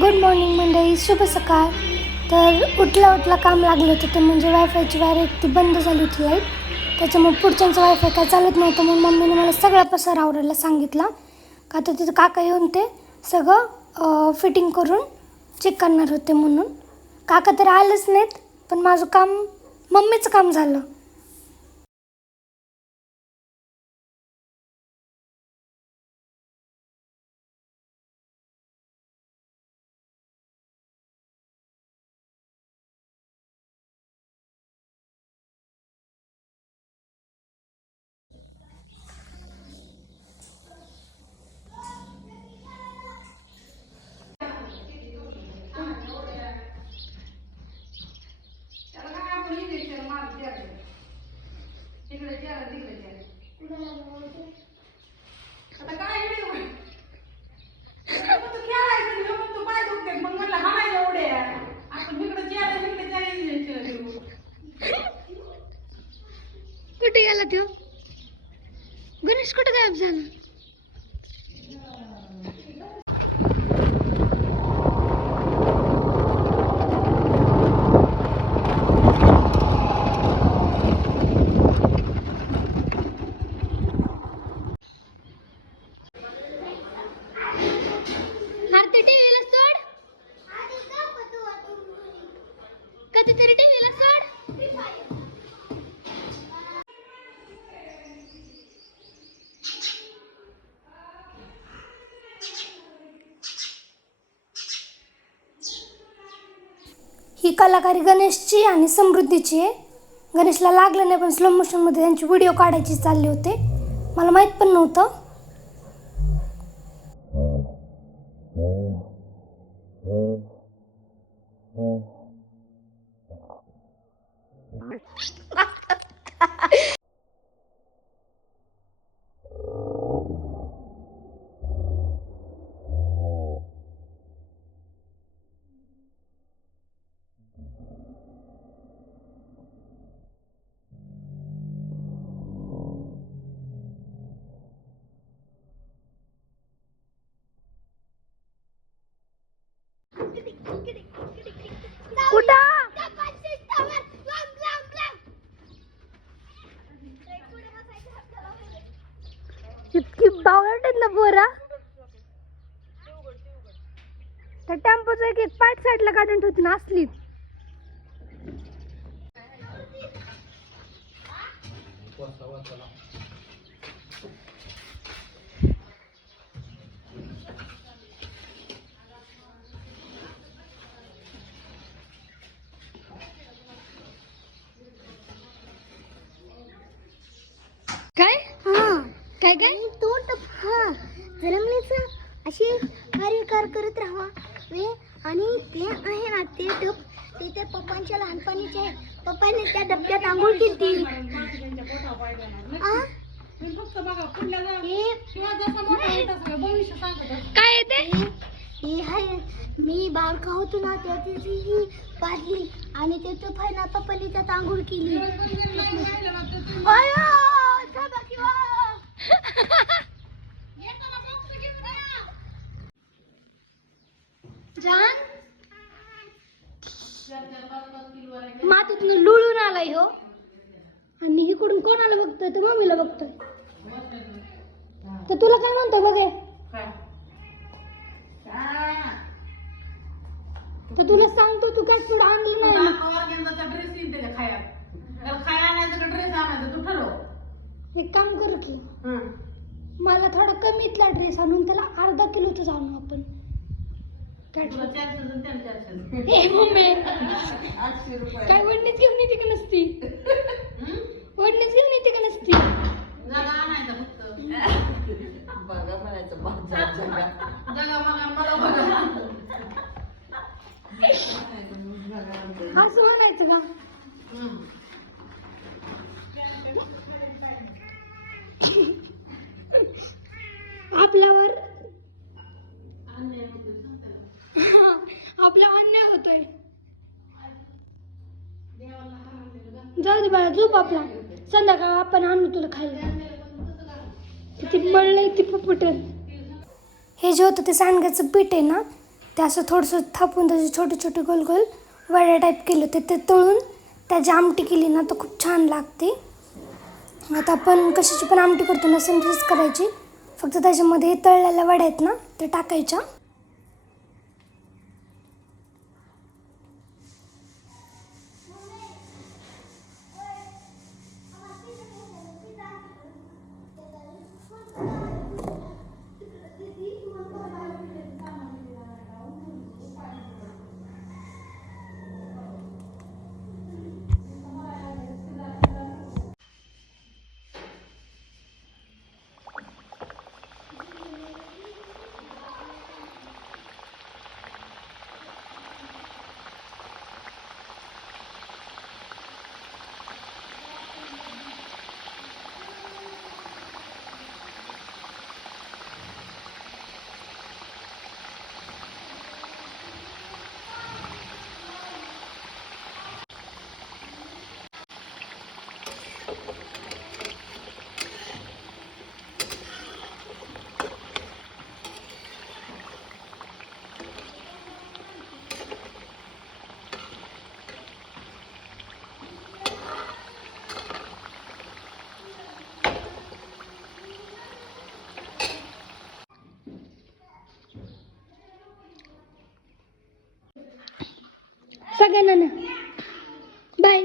Good morning मंडळी, शुभ सकाळ. तर उठला काम लागलं होतं ते म्हणजे वायफायची वायर एक ती बंद झाली होती लाईट. त्याच्यामुळे पुढच्यांचं वायफाय काय चालत नव्हतं म्हणून मम्मीने मला सगळा पसारा आवरायला सांगितला का तर तिथं काका येऊन ते सगळं फिटिंग करून चेक करणार होते म्हणून. काका तर आलंच नाहीत पण माझं काम मम्मीचं काम झालं. कुठे गेला तो गणेश? कुठे गायब झाला? टीव्हीला सोड, कधीतरी टीव्हीला सोड. ही कलाकारी गणेशची आणि समृद्धीची आहे. गणेशला लागलं नाही पण स्लो मोशनमध्ये त्यांची व्हिडिओ काढायची चालले होते. मला माहीत पण नव्हतं. इतकी बावळट आहेत ना पोरा. त्या टेम्पोचा एक पाठ साईडला काढून ठेवते ना असली. काय काय काय तो जलमलीचा अशी कार्य करत राहावा आणि ते आहे ना ते टप ते त्या पप्पांच्या लहानपणीचे आहे. पप्पाने त्या डबक्यात आंघोळ केली. काय हे आहे मी बारका होतो ना त्या दिवशी पाडली आणि ते टप आहे ना पप्पाने त्यात आंघोळ केली. मातीतून लुळून आलाय हो आणि इकडून कोणाला बघतोय तर मम्मीला बघतोय. तर तुला काय म्हणतो बघे? तर तुला सांगतो तू काय पुढे आणलं नाही. एक काम करू की मला थोडा कमीतला ड्रेस आणून त्याला अर्धा किलोचा आणू आपण. काय वडणीच घेऊन येते का नसती? वडणीच घेऊन येते का नसती? असं म्हणायचं का? आपल्यावर अन्याय होतोय. जाऊ दे बाळा, झोप आपला. संध्याकाळ आपण आणू तुला खायला. किती मळलंय ती पपुटन. हे जे होतं ते सांडग्याचं पीठ आहे ना ते असं थोडंसं थापून त्याचे छोटे छोटे गोल गोल वड्या टाईप केले होते. ते तळून त्याची आमटी केली ना तर खूप छान लागते. आता आपण कशाची पण आमटी करतो ना सेम तशीच करायची, फक्त त्याच्यामध्ये तळलेल्या वड्या आहेत ना ते टाकायच्या. सगळ्यांना बाय.